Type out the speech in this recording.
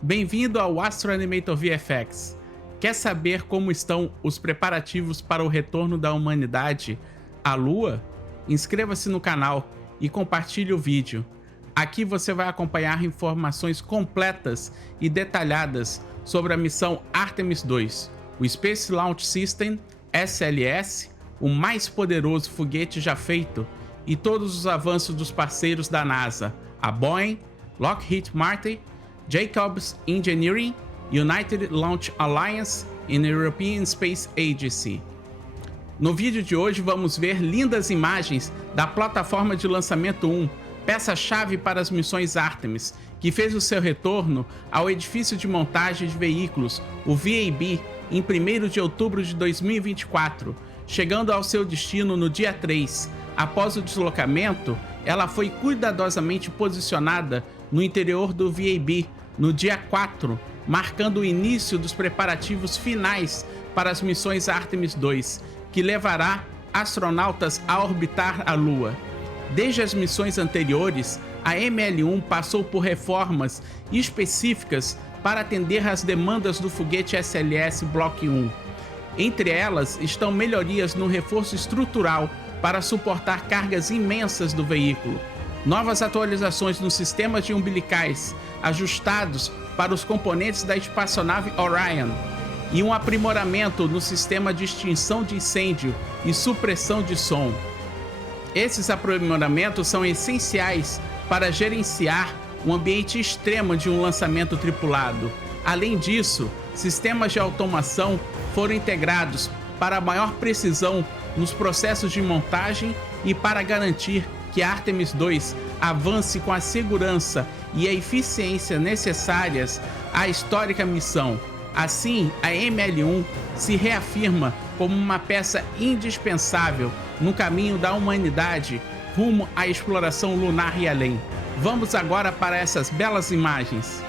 Bem-vindo ao Astro Animator VFX. Quer saber como estão os preparativos para o retorno da humanidade à Lua? Inscreva-se no canal e compartilhe o vídeo. Aqui você vai acompanhar informações completas e detalhadas sobre a missão Artemis II, o Space Launch System, SLS, o mais poderoso foguete já feito, e todos os avanços dos parceiros da NASA, a Boeing, Lockheed Martin, Jacobs Engineering, United Launch Alliance e European Space Agency. No vídeo de hoje vamos ver lindas imagens da Plataforma de Lançamento 1, peça-chave para as missões Artemis, que fez o seu retorno ao edifício de montagem de veículos, o VAB, em 1º de outubro de 2024, chegando ao seu destino no dia 3. Após o deslocamento, ela foi cuidadosamente posicionada no interior do VAB no dia 4, marcando o início dos preparativos finais para as missões Artemis II, que levará astronautas a orbitar a Lua. Desde as missões anteriores, a ML1 passou por reformas específicas para atender às demandas do foguete SLS Block 1. Entre elas estão melhorias no reforço estrutural para suportar cargas imensas do veículo, novas atualizações nos sistemas de umbilicais ajustados para os componentes da espaçonave Orion e um aprimoramento no sistema de extinção de incêndio e supressão de som. Esses aprimoramentos são essenciais para gerenciar o ambiente extremo de um lançamento tripulado. Além disso, sistemas de automação foram integrados para maior precisão nos processos de montagem e para garantir que a Artemis II avance com a segurança e a eficiência necessárias à histórica missão. Assim, a ML1 se reafirma como uma peça indispensável no caminho da humanidade rumo à exploração lunar e além. Vamos agora para essas belas imagens.